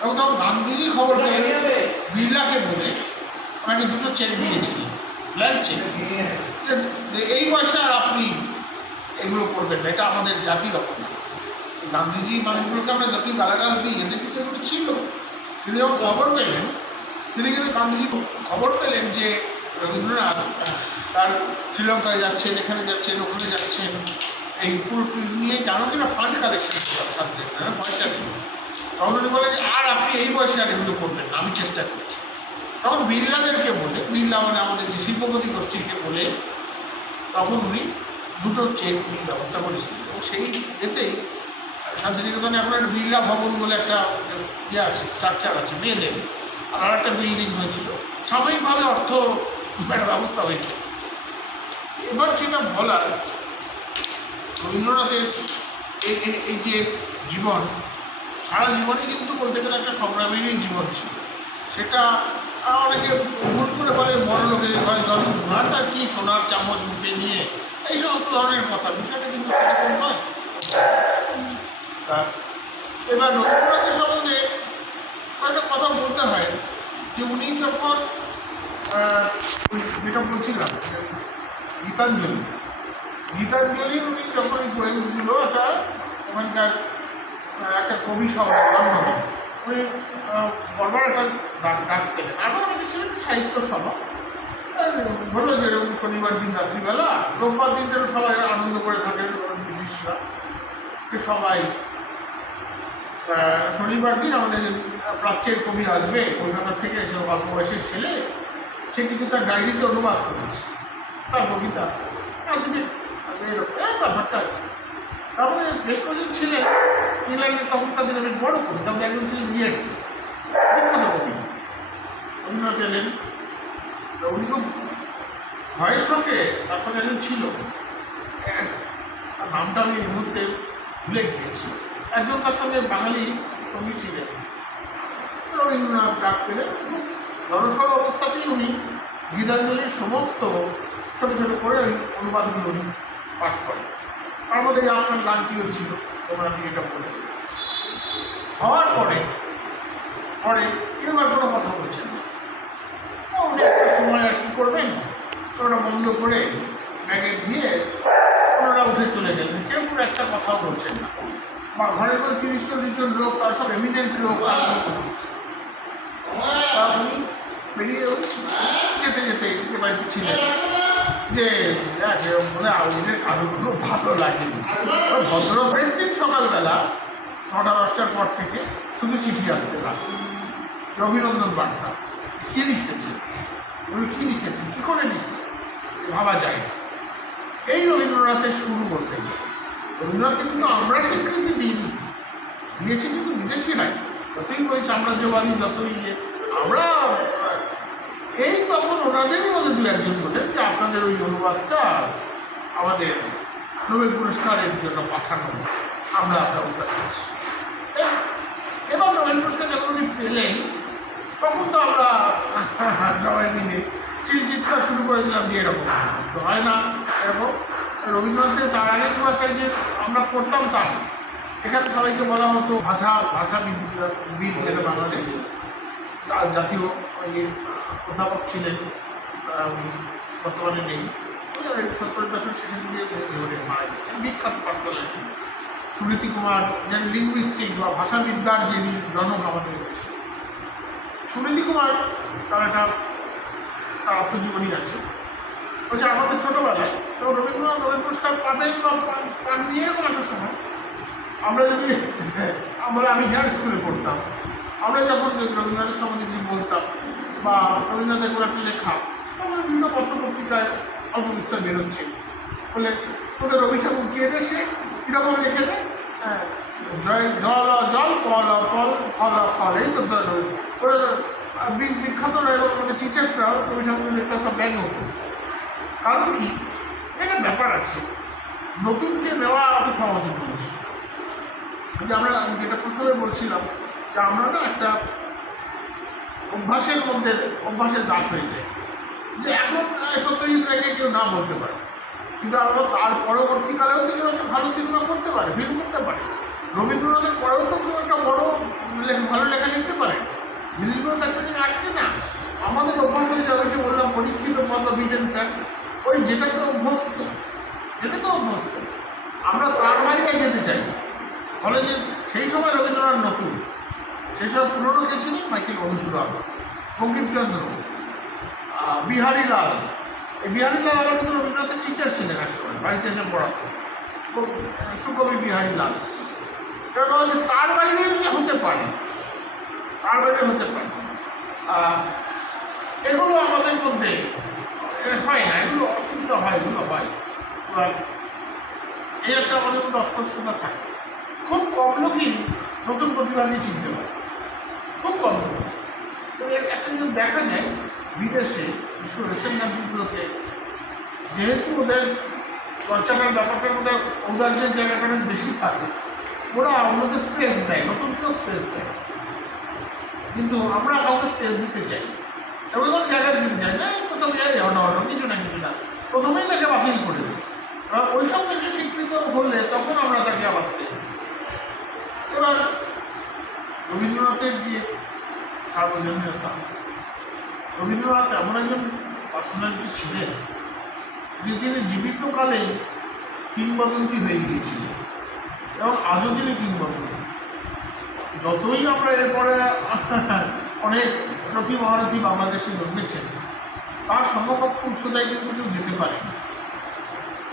এবং তখন গান্ধীজি খবর পেয়ে বিড়লাকে বলে ওনাকে দুটো চেক দিয়েছিলেন, ব্ল্যাঙ্ক চেক, এই বয়সে আর আপনি এগুলো করবেন না, এটা আমাদের জাতির অপমান। গান্ধীজি মানুষগুলোকে আমরা যতই গালাগাল দিই, এদের কিন্তু এগুলো ছিল। তিনি যখন খবর পেলেন, তিনি কিন্তু গান্ধীজি খবর পেলেন যে রবীন্দ্রনাথ তার শ্রীলঙ্কায় যাচ্ছেন, এখানে যাচ্ছেন, ওখানে যাচ্ছেন, এই পুরো ট্রিপ নিয়ে কেন কিনা ফান্ড কালেকশন ছাত্রের পয়সা নেই। তখন উনি বলে যে আর আপনি এই বয়সে আর এগুলো করবেন না, আমি চেষ্টা করছি। তখন বিড়লাদেরকে বলে, বিড়লা মানে আমাদের যে শিল্পপতি গোষ্ঠীকে বলে, তখন উনি দুটো চেক উনি ব্যবস্থা করেছিলেন। এবং সেই এতেই শান্তিনিকেতনে এখন একটা বিড়লা ভবন বলে একটা ইয়ে আছে, স্ট্রাকচার আছে মেয়েদের, আর একটা বিল্ডিং হয়েছিল, সাময়িকভাবে অর্থ একটা ব্যবস্থা হয়েছে। এবার যেটা বলার, রবীন্দ্রনাথের এই যে জীবন, সারা জীবনে কিন্তু বলতে গেলে একটা সংগ্রামেরই জীবন ছিল। সেটা অনেকে ভুল করে বলে বড় লোকে ঘরে জন্ম, আর তার কি সোনার চামচ মুখে নিয়ে এই সমস্ত ধরনের কথা, বিষয়টা কিন্তু সেরকম নয়। এবার রবীন্দ্রনাথের সম্বন্ধে একটা কথা বলতে হয় যে উনি যখন যেটা বলছিলাম গীতাঞ্জলির উনি যখন এই পোয়েমসগুলো একটা ওখানকার একটা কবি সভা লন্ডনে উনি বড় একটা ডাক পেলেন, আরও অনেকে ছিলেন সাহিত্য সভা। বললো যে এরকম শনিবার দিন রাত্রিবেলা, রোববার দিনটা সবাই আনন্দ করে থাকে ব্রিটিশরা, সবাই শনিবার দিন আমাদের প্রাচ্যের কবি আসবে কলকাতা থেকে, এসে অল্প বয়সের ছেলে, সে কিছু তার ডায়েরিতে অনুবাদ করেছে, তার কবিতা আসবে এরকম ব্যাপারটা। তারপরে বেশ কয়েকজন ছিলেন ইংল্যান্ডের তখনকার দিনে বেশ বড় কবি, তারপরে একজন ছিলেন ইয়েটস, বিখ্যাত কবি। রবীন্দ্রনাথ এলেন, উনি খুব ভয়ের সঙ্গে তার সঙ্গে একজন ছিল, নামটা আমি এই মুহূর্তে ভুলে গিয়েছি, একজন তার সঙ্গে বাঙালি সঙ্গী ছিলেন। রবীন্দ্রনাথ ডাক পেলেন, খুব জড়সড় অবস্থাতেই উনি গীতাঞ্জলির সমস্ত ছোটো ছোটো করে ওই অনুবাদগুলো উনি পাঠ করেন। তার মধ্যে আপনার লানটিও ছিল, তোমরা এটা বলে হওয়ার পরে কেউ আর কোনো কথা বলছেন না। উনি একটা সময় আর কী করবেন, ওটা বন্ধ করে ব্যাগে দিয়ে ওনারা উঠে চলে গেলেন, কেউ পুরো একটা কথাও বলছেন না। ঘরের মধ্যে 30-40 জন লোক, তারা সব এমিনেন্ট লোক, উনি বেরিয়ে যেতে যেতে বাড়িতে ছিলেন যে আউটের কারোগুলো ভালো লাগেনি। ভদ্রব্রের দিন সকালবেলা 9টা-10টার পর থেকে শুধু চিঠি আসতে লাগলো, অভিনন্দন বার্তা, কী লিখেছে, উনি কী লিখেছেন, কী করে লিখে ভাবা যায় না। এই রবীন্দ্রনাথের শুরু করতে গেলে রবীন্দ্রনাথকে কিন্তু আমরা স্বীকৃতি দিয়েছি কিন্তু বিদেশিরাই, যতই বলি সাম্রাজ্যবাদী, যতই আমরা এই তখন ওনাদেরই মধ্যে দু একজন বলেন যে আপনাদের ওই অনুবাদটা আমাদের নোবেল পুরস্কারের জন্য পাঠানো, আমরা ব্যবস্থা করছি। এবার নোবেল পুরস্কার যখন উনি পেলেন, তখন তো আমরা সবাই মিলে চিৎকার শুরু করে দিলাম যে এরকম তো হয় না। এরকম রবীন্দ্রনাথের তার আগে খুব একটা যে আমরা করতাম তা, এখানে সবাইকে বলা হতো ভাষাবিদ, যেটা বাংলাদেশ জাতীয় অধ্যাপক ছিলেন, বর্তমানে নেই, 70-এর দশক শেষের দিকে মারা গেছেন, বিখ্যাত পার্সোনালিটি সুনীতি কুমার, যেন লিঙ্গুইস্টিক বা ভাষাবিদ্যার যিনি জনক আমাদের দেশে। সুনীতি কুমার তার একটা তার আত্মজীবনী আছে, বলছে আমাদের ছোটোবেলায় তো রবীন্দ্রনাথ নোবেল পুরস্কার পাবেন বা পাননি এরকম একটা সময় আমি হেয়ার স্কুলে পড়তাম, আমরা যখন রবীন্দ্রনাথের সম্বন্ধে কিছু বলতাম বা রবীন্দ্রনাথের কোনো একটা লেখা, তখন বিভিন্ন পত্রপত্রিকায় অল্প বিস্তার বেরোচ্ছে, বলে তোদের রবি ঠাকুর কে এসে কীরকম লিখে দেয়, হ্যাঁ জল জল পল পল ফল ফল, এই তো ওরা বিখ্যাত আমাদের টিচার্সরাও রবি ঠাকুরের লেখা সব ব্যাগ হতো। কারণ কি, একটা ব্যাপার আছে, নতুনকে নেওয়া অত সহজ জিনিস। যে আমরা যেটা প্রথমে বলছিলাম যে আমরা না একটা অভ্যাসের দাস হয়ে যায়, যে এখন সত্যজিৎ রায়কে কেউ না বলতে পারে, কিন্তু আমরা তার পরবর্তীকালেও তো কেউ একটা ভালো সিনেমা করতে পারে, ফিল্ম করতে পারে। রবীন্দ্রনাথের পরেও তো কেউ একটা ভালো লেখা লিখতে পারে, জিনিসগুলো তার কাছে আটকে না। আমাদের অভ্যাস হয়ে যাবে যে বললাম পরীক্ষিত পথ বা বিটেন ট্র্যাক, ওই যেটাতে অভ্যস্ত, আমরা তার বাইরে যেতে চাই। ফলে যে সেই সময় রবীন্দ্রনাথ নতুন, সেই সময় পুরনো কে ছিলেন মাইকেল মধুসূদন, বঙ্কিমচন্দ্র, বিহারীলাল। এই বিহারীলাল আবার কিন্তু রবীন্দ্রনাথের টিচার ছিলেন এক সময়, বাড়িতে এসে পড়াতো, সুকবি বিহারীলাল। এবার বলা যে তার বাইরে হতে পারে, এগুলো আমাদের মধ্যে হয় না, এগুলো অসুবিধা হয়, এগুলো হয়। এবার এই একটা আমাদের মধ্যে অস্পষ্টতা থাকে। খুব কম লোকই নতুন প্রতিভাকে চিনতে পারে, খুব কম লোক। তবে একটা জিনিস দেখা যায় বিদেশে, বিশেষ করে ওয়েস্টার্ন কান্ট্রিগুলোতে, যেহেতু ওদের চর্চাটার ব্যাপারটার মধ্যে ঔদার্যের জায়গাটা অনেক বেশি থাকে, ওরা অন্যদের স্পেস দেয়, নতুন কেউ স্পেস দেয়। কিন্তু আমরা কাউকে স্পেস দিতে চাই, এবং কোনো জায়গায় দিতে চাই না, প্রথম জায়গায় হঠাৎ কিছু না, প্রথমেই তাকে বাতিল করে দিই। এবার ওই সব দেশে স্বীকৃত হলে তখন আমরা তাকে আবার স্পেস দিই। এবার রবীন্দ্রনাথের যে সার্বজনীনতা, রবীন্দ্রনাথ এমন একজন পার্সোনালিটি ছিলেন যে তিনি জীবিতকালেই কিংবদন্তি হয়ে গিয়েছিলেন, এবং আজও তিনি কিংবদন্তি। যতই আমরা এরপরে অনেক রথী মহারথী বাংলাদেশে জন্মেছেন, তার সমকক্ষ উচ্চতায় কিন্তু কেউ যেতে পারে না।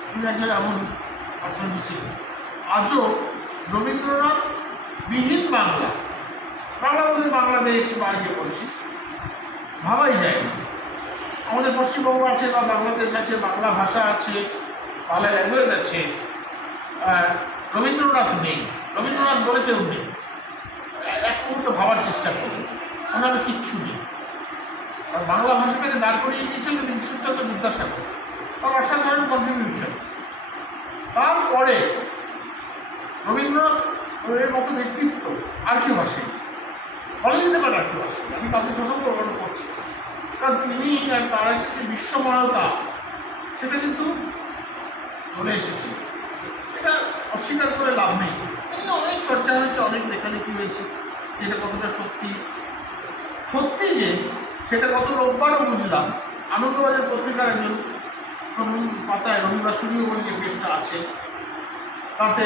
তিনি একজন এমন পার্সোনালিটি ছিলেন। আজও রবীন্দ্রনাথ বিহীন বাংলা বলতে বাংলাদেশ বা ইয়ে বলছি, ভাবাই যায় না। আমাদের পশ্চিমবঙ্গ আছে বা বাংলাদেশ আছে, বাংলা ভাষা আছে, বাংলা ল্যাঙ্গুয়েজ আছে, রবীন্দ্রনাথ নেই, রবীন্দ্রনাথ বলে কেউ নেই। এক মুহূর্তে ভাবার চেষ্টা করি, ওনার কিচ্ছু নেই। আর বাংলা ভাষাটাকে দাঁড় করিয়ে গিয়েছিলেন ঈশ্বরচন্দ্র বিদ্যাসাগর, তার অসাধারণ কন্ট্রিবিউশন। তারপরে রবীন্দ্রনাথ এর মতো ব্যক্তিত্ব আর কেউ আসেনি, বলা যেতে পারে আর কেউ আসেনি। আমি কাউকে ছোট প্রমাণ করছি, কারণ তিনি আর তার যে বিশ্বময়তা, সেটা কিন্তু চলে এসেছে, এটা অস্বীকার করে লাভ নেই। এটা অনেক চর্চা হয়েছে, অনেক লেখালেখি হয়েছে, যেটা কতটা সত্যি যে সেটা গত রোববারও বুঝলাম। আনন্দবাজার পত্রিকার একজন প্রথম পাতায় রবিবার শুরু বলে যে পেজটা আছে, তাতে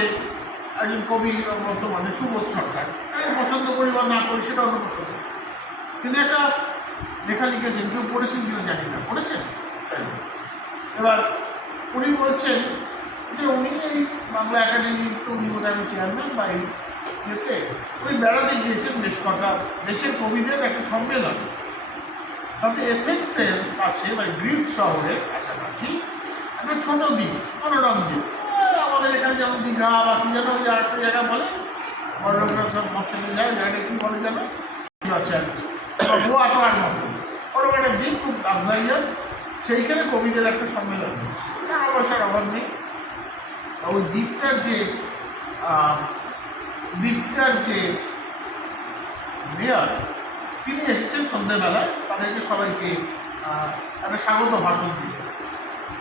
একজন কবি বর্তমানে সুবোধ সরকার, আমি পছন্দ করি বা না করি সেটা অন্য প্রশ্ন, তিনি একটা লেখা লিখেছেন, কেউ পড়েছেন কিনা জানি না, পড়েছেন? এবার উনি বলছেন যে উনি এই বাংলা একাডেমির, তো উনি বোধহয় চেয়ারম্যান বা ইয়েতে উনি বেড়াতে গিয়েছেন বেশ কটা দেশের কবিদের একটা সম্মেলন, তাতে এথেন্সের কাছে বা গ্রিস শহরের কাছাকাছি একটা ছোটো দ্বীপ, মনোরম দ্বীপ, আমাদের এখানে যেমন দীঘা বা কী যেন ওই আরেকটা জায়গা বলে, বড়লোকরা সব মস্তাতে যায়, জায়গাটা কী বলে যেন আছে আর কি, গোয়াটোয়ার মতো ওরকম একটা দ্বীপ, খুব লাক্সারিয়াস। সেইখানে কবিদের একটা সম্মেলন হচ্ছে, টাকা পয়সার অভাব নেই। ওই দ্বীপটার যে মেয়র, তিনি এসেছেন সন্ধ্যেবেলায়, তাদেরকে সবাইকে একটা স্বাগত ভাষণ দিতে।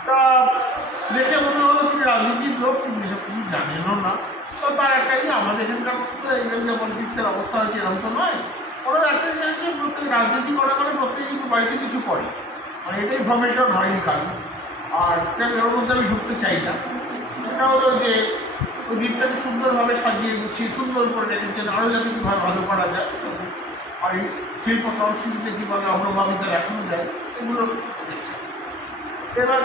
তা দেখে মনে হলো তিনি রাজনীতির লোক, তিনি এসব কিছু জানেনও না। তো তার একটাই, আমাদের এখানকার এইখানে যে পলিটিক্সের অবস্থা হয়েছে এরকম তো নয়, ওরা একটা জিনিস হচ্ছে প্রত্যেক রাজনীতি করা মানে প্রত্যেকে কিন্তু বাড়িতে কিছু করে, মানে এটা ইনফরমেশন হয়নি কারণ। আর ওর মধ্যে আমি ঢুকতে চাই না। সেটা হলো যে ওই দ্বীপটাকে সুন্দরভাবে সাজিয়ে গুছিয়ে সুন্দর করে রেখেছেন, আরও যাতে কীভাবে ভালো করা যায়, আর এই শিল্প সংস্কৃতিতে কীভাবে অগ্রগামিতা দেখানো যায়, এগুলো দেখছে। এবার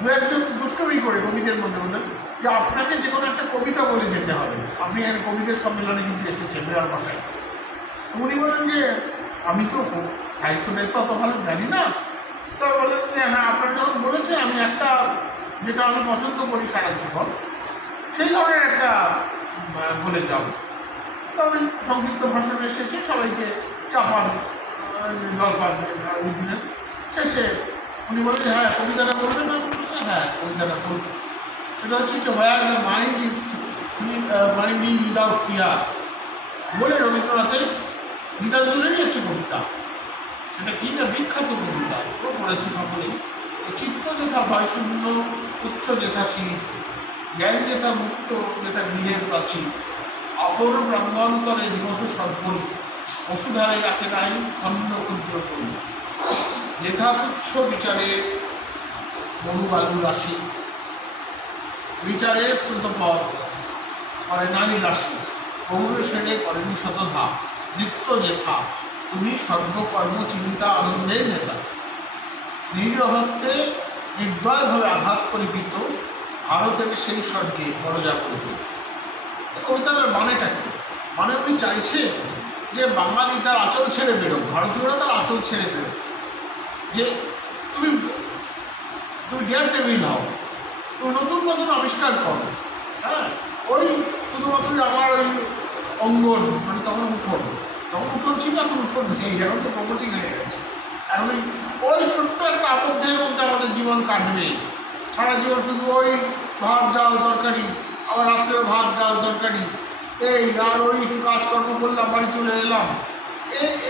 দু একজন দুষ্টমি করে কবিদের মধ্যে বললেন যে আপনাকে যে কোনো একটা কবিতা বলে যেতে হবে, আপনি এখানে কবিদের সম্মেলনে কিন্তু এসেছেন মেয়র মশাই। উনি বলেন যে আমি তো সাহিত্যটাই তো অত ভালো জানি না। তা বললেন যে হ্যাঁ, আপনার যখন বলেছেন আমি একটা, যেটা আমি পছন্দ করি সারা জীবন, সেই ধরনের একটা বলে যাব। তবে সংক্ষিপ্ত ভাষণের শেষে সবাইকে চাপান জলপান দিলেন। শেষে উনি বলেন যে হ্যাঁ কবিতাটা বলবেন না? হ্যাঁ কবিতাটা বলবেন। সেটা হচ্ছে যে where the mind is without fear বলে রবীন্দ্রনাথের গীতাঞ্জলিরই একটি কবিতা। সেটা কি না, বিখ্যাত কবিতা, ও পড়েছে সকলেই। চিত্ত যেথা ভয়শূন্য, উচ্চ যেথা শীত, জ্ঞান যেথা মুক্ত, যেথা গৃহের প্রাচীর, অপর ব্রহ্মান্তরে দিবস সর্বরি, বসুধারে রাখে নাই খণ্ড ক্ষুদ্র করি, যেথা তুচ্ছ বিচারে মরু বালু রাশি, বিচারের শ্রুতপথ করে নাই রাশি, গৌর সেরে করেনি শতধা, লিপ্ত যেথা তুমি সর্বকর্ম চিন্তা আনন্দের নেতা, নিজ হস্তে নির্দয়ভাবে আঘাত করিপিত, ভারতের সেই স্বর্গে বড়জা করিত। কবিতার মানেটা কি? মানে উনি চাইছে যে বাঙালি তার আঁচল ছেড়ে বেরো, ভারতীয়রা তার আঁচল ছেড়ে বেরো, যে তুমি তুমি ডেয়ার টেবিল হও, তুমি নতুন নতুন আবিষ্কার করো। হ্যাঁ, ওই শুধুমাত্র আমার ওই অঙ্গন, মানে তখন উঠোন ছিল, এখন উঠোন নেই, এখন তো প্রগতি হয়ে গেছে। এখন ওই ছোট্ট একটা আবদ্ধের মধ্যে আমাদের জীবন কাটবে, সারা জীবন শুধু ওই ভাত ডাল তরকারি, আবার রাত্রে ভাত ডাল তরকারি, এই আর ওই একটু কাজকর্ম করলাম, বাড়ি চলে এলাম,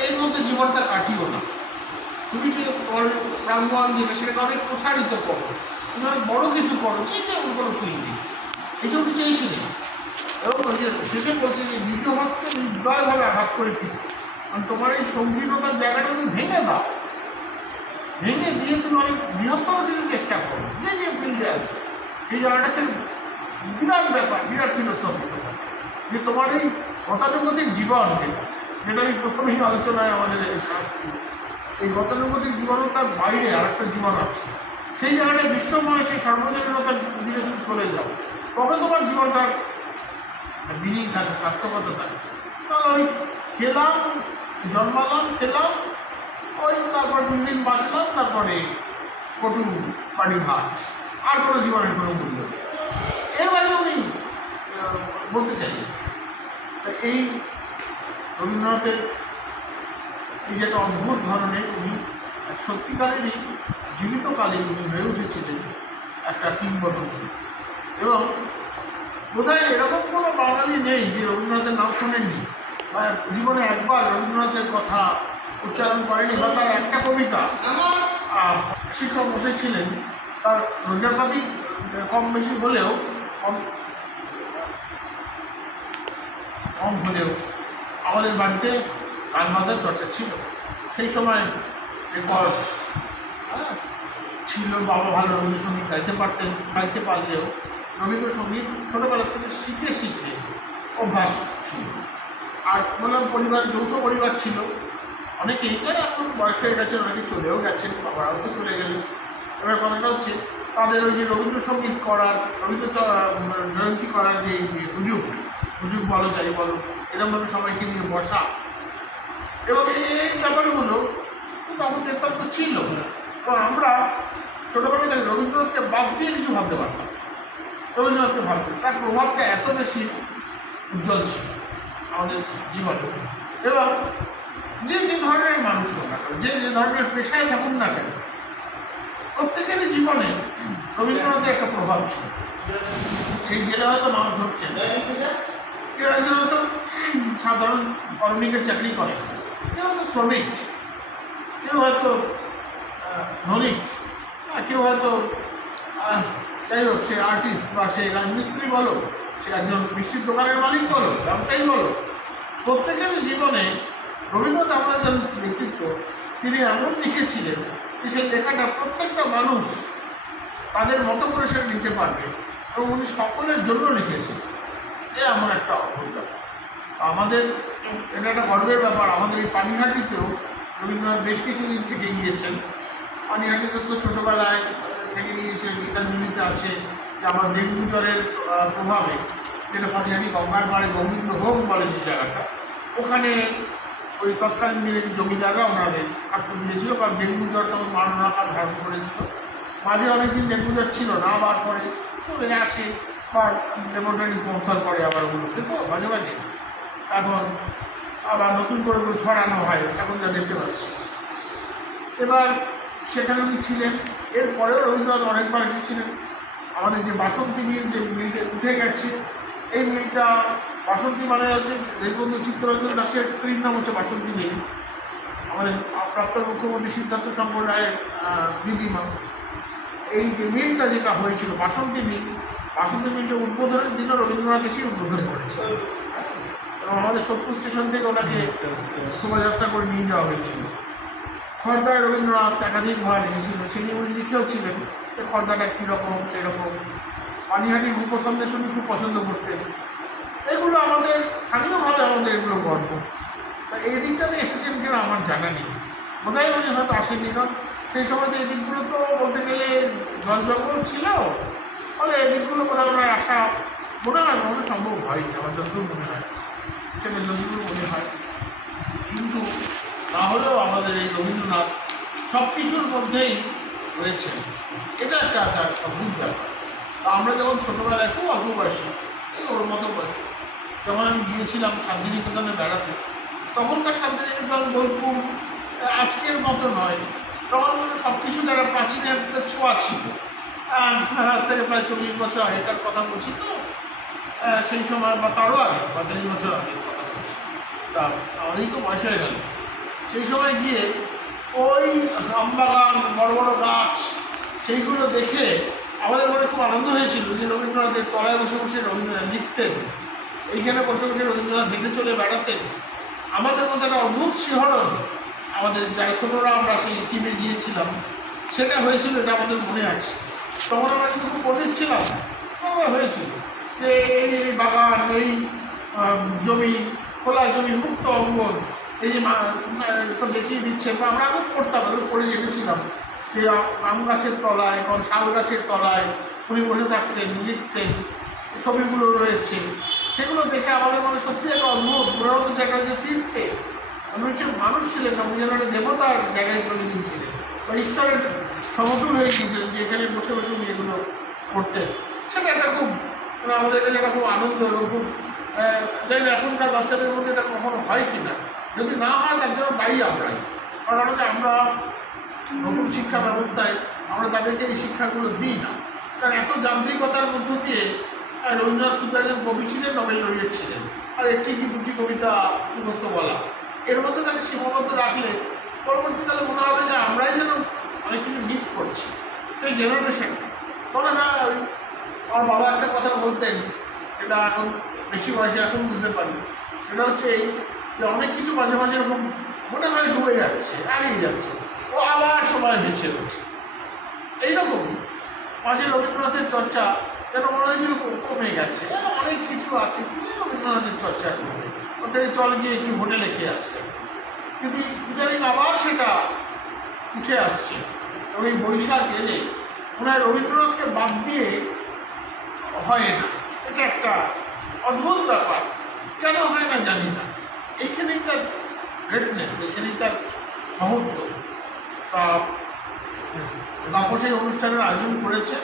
এর মধ্যে জীবনটা কাটিও না। তুমি যে প্রাঙ্গণ যেটা সেটাকে অনেক প্রসারিত করো, তুমি অনেক বড়ো কিছু করো, যে যেমন কোনো ফিল নেই, এই জন্য চেয়েছিলেন। এবং শেষে বলছে যে নিজ হস্তে নির্দয়ভাবে আঘাত করে পিঠে, কারণ তোমার এই সংকীর্ণতার জায়গাটা তুমি ভেঙে দাও, ভেঙে দিয়ে তুমি অনেক বৃহত্তর কিছু চেষ্টা করো, যে ফিল্ডে আছে সেই জায়গাটাতে বিরাট ব্যাপার, বিরাট ফিলোসফি, যে তোমার এই গতানুগতিক জীবন যেটা আমি প্রথমেই আলোচনায় আমাদের শাস্ত্রী, এই গতানুগতিক জীবনতার বাইরে আরেকটা জীবন আছে, সেই জায়গাটায় বিশ্বময় সেই সর্বজনীনতার দিকে তুমি চলে যাও, তবে তোমার জীবনটার মিনিং থাকে, সার্থকতা থাকে। তাহলে ওই খেলাম, জন্মালাম, খেলাম, ওই তারপর 2 দিন বাঁচলাম, তারপরে কটু বাড়ি ভাত, আর কোনো জীবনের কোনো মূল্য নেই। এর বাইরে উনি বলতে চাই। তা এই রবীন্দ্রনাথের এই যে একটা অদ্ভুত ধরনের, উনি সত্যিকারেরই জীবিতকালে উনি হয়ে উঠেছিলেন একটা কিংবদন্তি। এবং বোধহয় এরকম কোনো বাঙালি নেই যে রবীন্দ্রনাথের নাম শোনেননি, বা জীবনে একবার রবীন্দ্রনাথের কথা উচ্চারণ করেনি, বা তার একটা কবিতা শিক্ষক বসেছিলেন, তার রোজগারপাতি কম বেশি হলেও কম হলেও আমাদের বাড়িতে গান বাজার চর্চা ছিল। সেই সময় রেকর্ড ছিল, বাবা ভালো রবীন্দ্রসঙ্গীত গাইতে পারলেও রবীন্দ্রসঙ্গীত ছোটোবেলা থেকে শিখে শিখে অভ্যাস ছিল। আর বললাম পরিবার, যৌথ পরিবার ছিল, অনেকেই তারা এখন বয়স হয়ে গেছেন, অনেকে চলেও গেছেন, বাবারাও তো চলে গেলেন। এবার কথাটা হচ্ছে তাদের ওই যে রবীন্দ্রসঙ্গীত করার, রবীন্দ্র জয়ন্তী করার যে হুজুগ বলো যাই বলো, এরকমভাবে সবাইকে নিয়ে বসা, এবং এই ব্যাপারগুলো কিন্তু আমাদের দেখতাম তো ছিল। তো আমরা ছোটোবেলা থেকে রবীন্দ্রনাথকে বাদ দিয়ে কিছু ভাবতে পারতাম, রবীন্দ্রনাথকে ভাবতে, তার প্রভাবটা এত বেশি উজ্জ্বল ছিল আমাদের জীবনে। এবং যে ধরনের মানুষ হোক না কেন, যে ধরনের পেশায় থাকুন না কেন, প্রত্যেকেরই জীবনে রবীন্দ্রনাথের একটা প্রভাব ছিল। সেই জেলে হয়তো মাছ ধরছেন, কেউ একজন হয়তো সাধারণ কর্মিকের চাকরি করে, কেউ হয়তো শ্রমিক, কেউ হয়তো ধনিক, কেউ হয়তো যাই হোক সে আর্টিস্ট, বা সে রাজমিস্ত্রি বলো, সে একজন মিষ্টির দোকানের মালিক বলো, ব্যবসায়ী বলো, প্রত্যেকেরই জীবনে রবীন্দ্রনাথ আমার একজন ব্যক্তিত্ব, তিনি এমন লিখেছিলেন যে সেই লেখাটা প্রত্যেকটা মানুষ তাদের মতো করে সেটা নিতে পারবে, এবং উনি সকলের জন্য লিখেছেন। এমন একটা অদ্ভুত ব্যাপার। আমাদের এটা একটা গর্বের ব্যাপার। আমাদের এই পানিহাটিতেও রবীন্দ্রনাথ বেশ কিছুদিন থেকে গিয়েছেন। পানিহাটিতে তো ছোটোবেলায় থেকে গিয়েছে, গীতাঞ্জলিতে আছে যে আমার ডেঙ্গু জ্বরের প্রভাবে, যেটা পানিহাটি গঙ্গার পাড়ে গোবিন্দ হোম বলে যে জায়গাটা, ওখানে ওই তৎকালীন দিনে জমিদাররা ওনাদের থাকতে দিয়েছিল, কারণ ডেঙ্গু জ্বর তখন মারণ আকার ধারণ করেছিল। মাঝে অনেকদিন ডেঙ্গু জ্বর ছিল না, আবার পরে চলে আসে, বা ল্যাবরেটরি স্পন্সর করে আবার ওগুলোকে, তো মাঝে মাঝে এখন আবার নতুন করে ছড়ানো হয়, এখন যা দেখতে পাচ্ছি। এবার সেখানে উনি ছিলেন। এরপরেও রবীন্দ্রনাথ অনেকবার এসেছিলেন। আমাদের যে বাসন্তী মিল, যে মিলটা উঠে গেছে, এই মিলটা, বাসন্তী মানে হচ্ছে দেশবন্ধু চিত্তরঞ্জন দাসের স্ত্রীর নাম হচ্ছে বাসন্তী দেবী, আমাদের প্রাক্তন মুখ্যমন্ত্রী সিদ্ধার্থ শঙ্কর রায়ের দিদিমা। এই যে মিলটা যেটা হয়েছিল বাসন্তী মিলটা উদ্বোধনের দিনও রবীন্দ্রনাথ এসেই উদ্বোধন করেছে। এবং আমাদের সোদপুর স্টেশন থেকে ওনাকে শোভাযাত্রা করে নিয়ে যাওয়া হয়েছিল। খর্দায় রবীন্দ্রনাথ একাধিকবার এসেছিল, তিনি উনি লিখেওছিলেন যে খর্দাটা কীরকম সেরকম। পানিহাটির রূপ সন্দেশ উনি খুব পছন্দ করতেন। এগুলো আমাদের স্থানীয়ভাবে আমাদের এগুলো গর্ব। এই দিকটাতে এসেছেন কিনা আমার জানা নেই, বোধহয় উনি হয়তো আসেননি, কারণ সেই সময় তো এই দিকগুলো তো বলতে গেলে জল জঙ্গল ছিল, ফলে এই দিকগুলো কোথাও ওনার আসা মনে হয় কখনো সম্ভব হয়নি, আমার যতদূর মনে হয়, সেটা যতদূর মনে হয়। কিন্তু তাহলেও আমাদের এই রবীন্দ্রনাথ সব কিছুর মধ্যেই রয়েছে, এটা একটা তার অদ্ভুত ব্যাপার। তা আমরা যখন ছোটোবেলায় খুব অল্প বয়সী, এই ওর মতো বয়স, যখন আমি গিয়েছিলাম শান্তিনিকেতনে বেড়াতে, তখনকার শান্তিনিকেতন বোলপুর আজকের মতো নয়, তখন সব কিছু যারা প্রাচীনের ছোঁয়া ছিল। আজ থেকে প্রায় 40 বছর আগেকার কথা বলছি, তো সেই সময় বা তারও আগে 45 বছর আগের কথা বলছি। তা আমাদেরই তো বয়স হয়ে গেল। সেই সময় গিয়ে ওই আমবাগান, বড় বড় গাছ, সেইগুলো দেখে আমাদের মনে খুব আনন্দ হয়েছিল যে রবীন্দ্রনাথের তলায় বসে বসে রবীন্দ্রনাথ লিখতেন, এইখানে বসে বসে রবীন্দ্রনাথ হেঁটে চলে বেড়াতেন। আমাদের মধ্যে একটা অদ্ভুত শিহরণ, আমাদের যারা ছোটরা আমরা সেই টিমে গিয়েছিলাম, সেটা হয়েছিল, এটা আমাদের মনে আছে। তখন আমরা কিন্তু খুব পণ্ডিত ছিলাম, আমার হয়েছিল যে এই বাগান, এই জমি, খোলা জমি, মুক্ত অঙ্গন, এই যে সব দেখিয়ে দিচ্ছে, বা আমরা খুব পড়তাম, পড়ে রেখেছিলাম যে আম গাছের তলায়, কোন শাল গাছের তলায় উনি বসে থাকতেন, লিখতেন, ছবিগুলো রয়েছে। সেগুলো দেখে আমাদের মনে সত্যি একটা অদ্ভুত পুরানো জায়গায় যে তীর্থে উনি হচ্ছেন মানুষ ছিলেন না, উনি যেন একটা দেবতার জায়গায় চলে গিয়েছিলেন বা ঈশ্বরের সমতুল হয়ে গিয়েছিলেন, যে এখানে বসে বসে উনি এগুলো করতেন। সেটা একটা খুব আমাদের কাছে একটা খুব আনন্দ এবং খুব জানি না এখনকার বাচ্চাদের মধ্যে এটা কখনো হয় কি না। যদি না হয় তার জন্য দায়ী আমরাই, কারণ হচ্ছে আমরা নতুন শিক্ষা ব্যবস্থায় আমরা তাদেরকে এই শিক্ষাগুলো দিই না। কারণ এত যান্ত্রিকতার মধ্য দিয়ে রবীন্দ্রনাথ শুধু একজন কবি ছিলেন, নোবেল লরিয়েট ছিলেন, আর একটি কি দুটি কবিতা মুখস্থ বলা, এর মধ্যে তাকে সীমাবদ্ধ রাখলে পরবর্তীকালে মনে হবে যে আমরাই যেন অনেক কিছু মিস করছি সেই জেনারেশন। তবে না, আমার বাবা একটা কথা বলতেন, এটা এখন বেশি বয়সে এখন বুঝতে পারি, সেটা হচ্ছে এই যে অনেক কিছু মাঝে মাঝে এরকম মনে হয় ডুবে যাচ্ছে, হারিয়ে যাচ্ছে, ও আবার সময় বেছে হচ্ছে। এইরকম মাঝে রবীন্দ্রনাথের চর্চা যেন মনে হয়েছিল কমে গেছে, অনেক কিছু আছে কি রবীন্দ্রনাথের চর্চা করবে, ওদের চল গিয়ে একটু হোটেলে খেয়ে আসছে, কিন্তু ইদানিং আবার সেটা উঠে আসছে। এবং এই বৈশাখ এলে ওনার রবীন্দ্রনাথকে বাদ দিয়ে হয় না, এটা একটা অদ্ভুত ব্যাপার। কেন হয় না জানি না, এইখানেই তার গ্রেটনেস, এইখানেই তার মহত্ব। তা তাপসের অনুষ্ঠানের আয়োজন করেছে,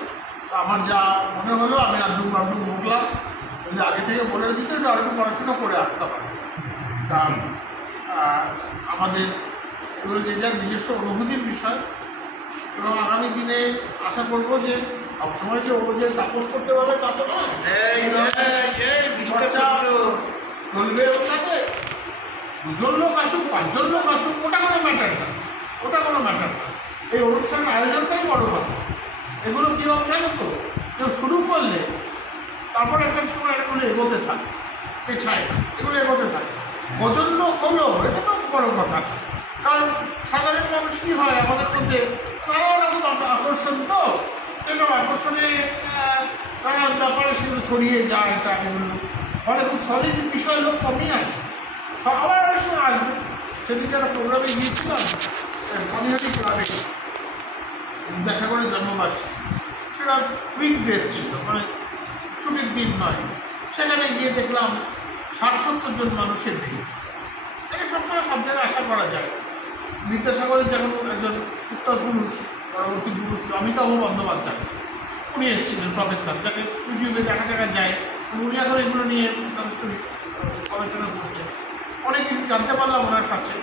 আমার যা মনে হলো আমি আড্ডুম মুখলাম, যদি আগে থেকে বলে দিত একটু আরেকটু পড়াশোনা করে আসতে পারে। তা আমাদের এগুলো যে যার নিজস্ব অনুভূতির বিষয়, এবং আগামী দিনে আশা করবো যে সবসময় যে ও যে তাপস করতে পারবে তা তো নয়, চলবে ওটাতে 2জন লোক আসুক, 5জন লোক আসুক, ওটা কোনো ম্যাটার না, ওটা কোনো ম্যাটার না। এই অনুষ্ঠানের আয়োজনটাই বড় কথা। এগুলো কী হবে জানো তো, কেউ শুরু করলে তারপরে একটা সময় এগুলো এগোতে থাকে, পেছায় না, এগুলো এগোতে থাকে। কজন লোক হলো এটা তো বড় কথা, কারণ সাধারণ মানুষ কী হয় আমাদের মধ্যে নানা রকম আকর্ষণ, তো এসব আকর্ষণে নানান ব্যাপারে সেগুলো ছড়িয়ে যায়, তা এগুলো ফলে খুব সলিড বিষয় লোক কমই আসে, আবার অনেক সময় আসবে। সেদিকে একটা প্রোগ্রামে গিয়েছিলাম পানিহাটি ক্লাবে, বিদ্যাসাগরের জন্মবার্ষিকী, সেটা উইকডেজ ছিল, মানে ছুটির দিন নয়। সেখানে গিয়ে দেখলাম 60-70 জন মানুষের ভিড়। এটা সবসময় সব জায়গায় আশা করা যায়। বিদ্যাসাগরের যেমন একজন উত্তর পুরুষ, পরবর্তী পুরুষ অমিতাভ বন্দ্যোপাধ্যায়, উনি এসেছিলেন প্রফেসর, যাকে ইউটিউবে দেখা যায়, উনি এখন এগুলো নিয়ে যথেষ্ট গবেষণা করছেন। অনেক কিছু জানতে পারলাম ওনার কাছে।